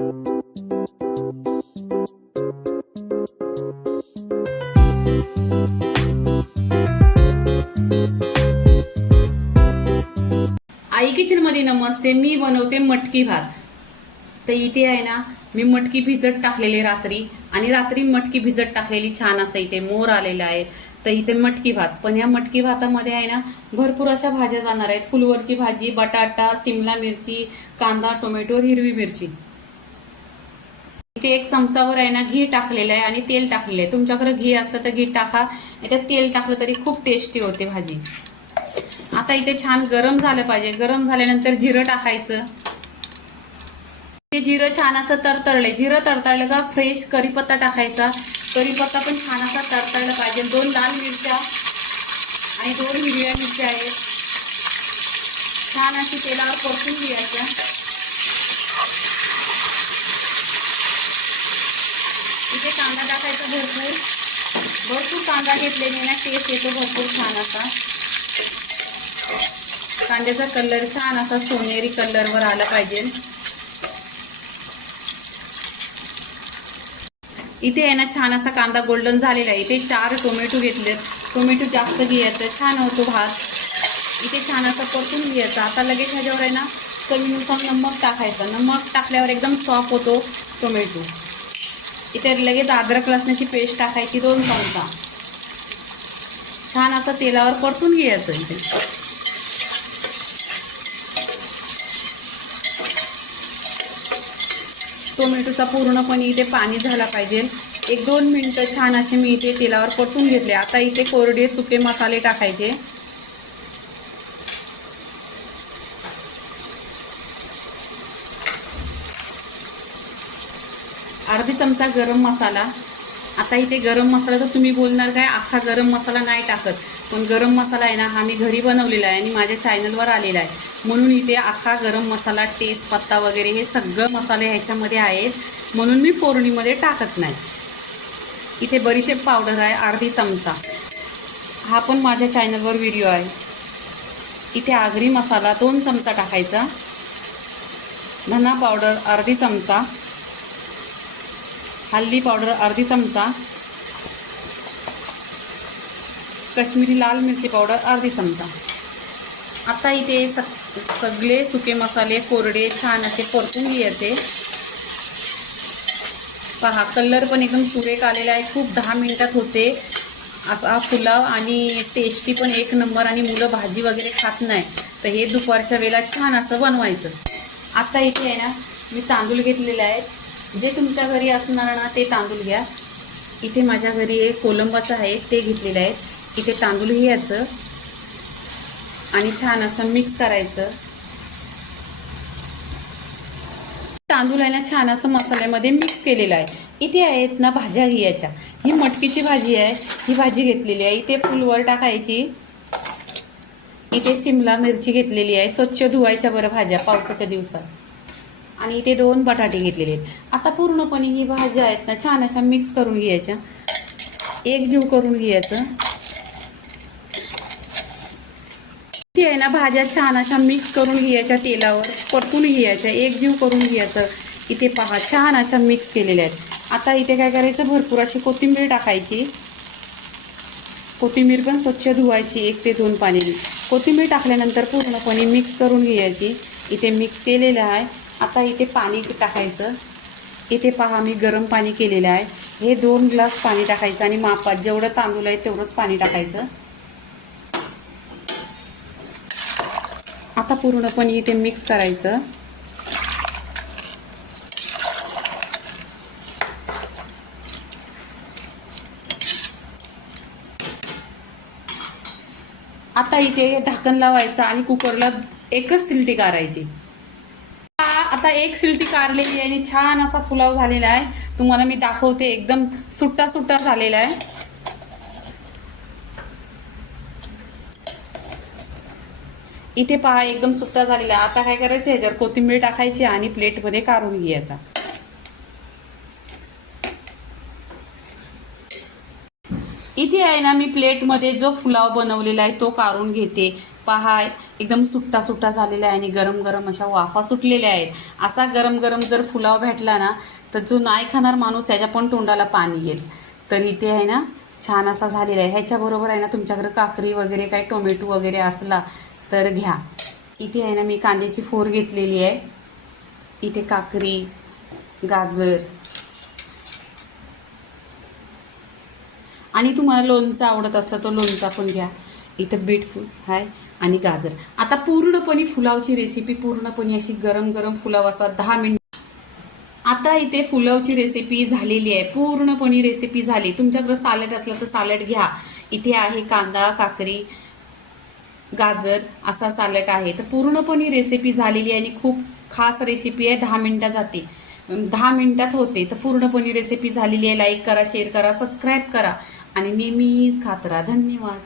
आई kitchen मध्ये नमस्ते. मी बनवते मटकी भात. तर इथे आहे ना, मी मटकी भिजत टाकलेली रात्री, आणि रात्री मटकी भिजत टाकलेली छान असं इथे मोर आलेला आहे. तर इथे मटकी भात, पण या मटकी भातामध्ये आहे ना भरपूर अशा भाज्या जाणार आहेत. फुलवरची भाजी, बटाटा, सिमला मिरची, कांदा, टोमॅटो, हिरवी मिरची. इथे एक चमचावर आहे ना घी टाकलेलं आहे आणि तेल टाकलेलं आहे. तुमच्याकडे घी असलं तर घी टाका, याच्यात तेल टाकलं तरी खूप टेस्टी होते भाजी. आता इथे छान गरम झालं पाहिजे. गरम झाल्यानंतर जिरं टाकायचं. ते जिरं छान असं तरतळले. जिरं तरतळलं का फ्रेश कढीपत्ता टाकायचा. कढीपत्ता पण छान असा तरतळला पाहिजे. 2 लाल मिरच्या आणि 2 हिरव्या मिरच्या आहेत. छान अशी तेलावर परतून घ्यायच्या. इथे कांदा टाकायचा भरपूर कांदा घेतल्याने ना टेस्ट येतो भरपूर छान असा. कांद्याचा कलर छान असा सोनेरी कलरवर आला पाहिजे. इथे आहे ना छान असा कांदा गोल्डन झालेला आहे. इथे 4 टोमॅटो घेतलेत. टोमॅटो जास्त घ्यायचं, छान होतो भात. इथे छान असं परतून घ्यायचं. आता लगेच ह्याच्यावर आहे ना चवीनुसार नमक टाकायचं. नमक टाकल्यावर एकदम सॉफ्ट होतो टोमॅटो. इथे लगेच अद्रक लसणाची पेस्ट टाकायची 2 चमचा. छान असं तेलावर परतून घ्यायचं. इथे टोमॅटोचा पूर्णपणे इथे पाणी झाला पाहिजे. 1-2 मिनिटं छान असे मी इथे तेलावर परतून घेतले. आता इथे कोरडे सुके मसाले टाकायचे. अर्धी चमचा गरम मसाला. आता इथे गरम मसाला तर तुम्ही बोलणार काय अख्खा गरम मसाला नाही टाकत, पण गरम मसाला आहे ना हा मी घरी बनवलेला आहे आणि माझ्या चॅनलवर आलेला आहे, म्हणून इथे अख्खा गरम मसाला, तेजपत्ता वगैरे हे सगळं मसाले ह्याच्यामध्ये आहेत, म्हणून मी फोडणीमध्ये टाकत नाही. इथे बडीशेप पावडर आहे अर्धी चमचा. हा पण माझ्या चॅनलवर व्हिडिओ आहे. इथे आगरी मसाला 2 चमचा टाकायचा. धना पावडर अर्धी चमचा. हल्दी पावडर अर्धी चमचा. काश्मीरी लाल मिरची पावडर अर्धी चमचा. आता इथे सगळे सुके मसाले कोरडे छान असे परतून घ्यायचे. पहा कलर पण एकदम सुरेख आलेला आहे. खूप 10 मिनिटात होते असा पुलाव आणि टेस्टी पण 1 नंबर. आणि मुलं भाजी वगैरे खात नाही, तर हे दुपारच्या वेळेला छान असं बनवायचं. आता इथे आहे ना मी तांदूळ घेतलेले आहेत. जे तुमच्या घरी असणार ना ते तांदूळ घ्या. इथे माझ्या घरी एक कोलंबाचं आहे ते घेतलेलं आहे. इथे तांदूळ घ्यायचं आणि छान असं मिक्स करायचं. तांदूळ आहे ना छान असं मसाल्यामध्ये मिक्स केलेलं आहे. इथे आहेत ना भाज्या घ्यायच्या. ही मटकीची भाजी आहे, ही भाजी घेतलेली आहे. इथे फुलवर टाकायची. इथे सिमला मिरची घेतलेली आहे. स्वच्छ धुवायच्या बरं भाज्या पावसाच्या दिवसात. आणि इथे 2 बटाटे घेतलेले आहेत. आता पूर्णपणे ही भाज्या आहेत ना छान अशा मिक्स करून घ्यायच्या. एकजीव करून घ्यायचं. इथे आहे ना भाज्या छान अशा मिक्स करून घ्यायच्या, तेलावर परतून घ्यायच्या, एकजीव करून घ्यायचं. इथे पहा छान अशा मिक्स केलेल्या आहेत. आता इथे काय करायचं, भरपूर अशी कोथिंबीर टाकायची. कोथिंबीर पण स्वच्छ धुवायची 1 ते 2 पाण्याने. कोथिंबीर टाकल्यानंतर पूर्णपणे मिक्स करून घ्यायची. इथे मिक्स केलेलं आहे. आता इथे पाणी टाकायचं. इथे पहा मी गरम पाणी केलेलं आहे. हे 2 ग्लास पाणी टाकायचं आणि मापात जेवढं तांदूळ आहे तेवढंच पाणी टाकायचं. आता पूर्णपणे इथे मिक्स करायचं. आता इथे ढाकण लावायचं आणि कुकरला 1च शिट्टी काढायची. आता 1 शिट्टी काढलेली आहे आणि छान असा पुलाव झालेला आहे. तुम्हाला मी दाखवते. एकदम सुट्टा सुट्टा झालेला आहे. इथे पहा एकदम सुट्टा झालेला आहे. आता काय करायचं, ह्याच्यावर कोथिंबीर टाकायची आणि प्लेटमध्ये काढून घ्यायचा. इथे आहे ना मी प्लेटमध्ये जो पुलाव बनवलेला आहे तो काढून घेते. पहा एकदम सुट्टा सुट्टा झालेला आहे आणि गरम गरम अशा वाफा सुटलेल्या आहेत. असा गरम गरम जर पुलाव भेटला ना तर जो नाही खाणार माणूस त्याच्या पण तोंडाला पाणी येईल. तर इथे आहे ना छान असा झालेला आहे. ह्याच्याबरोबर आहे ना तुमच्याकडे काकडी वगैरे काय टोमॅटो वगैरे असला तर घ्या. इथे आहे ना मी कांद्याची फोर घेतलेली आहे. इथे काकडी, गाजर आणि तुम्हाला लोणचं आवडत असलं तर लोणचा पण घ्या. इथं बीट आहे आणि गाजर. आता पूर्णपणे पुलावची रेसिपी पूर्णपणे अशी गरम गरम पुलाव असा 10 मिनिट. आता इथे पुलावची रेसिपी झालेली आहे. पूर्णपणे रेसिपी झाली. तुमच्याकडे सालड असलं तर सालड घ्या. इथे आहे कांदा, काकडी, गाजर असा सालड आहे. तर पूर्णपणे रेसिपी झालेली आहे आणि खूप खास रेसिपी आहे. 10 मिनिटात जाते, 10 मिनिटात होते. तर पूर्णपणे रेसिपी झालेली आहे. लाईक करा, शेअर करा, सबस्क्राईब करा आणि नेहमीच खात राहा. धन्यवाद.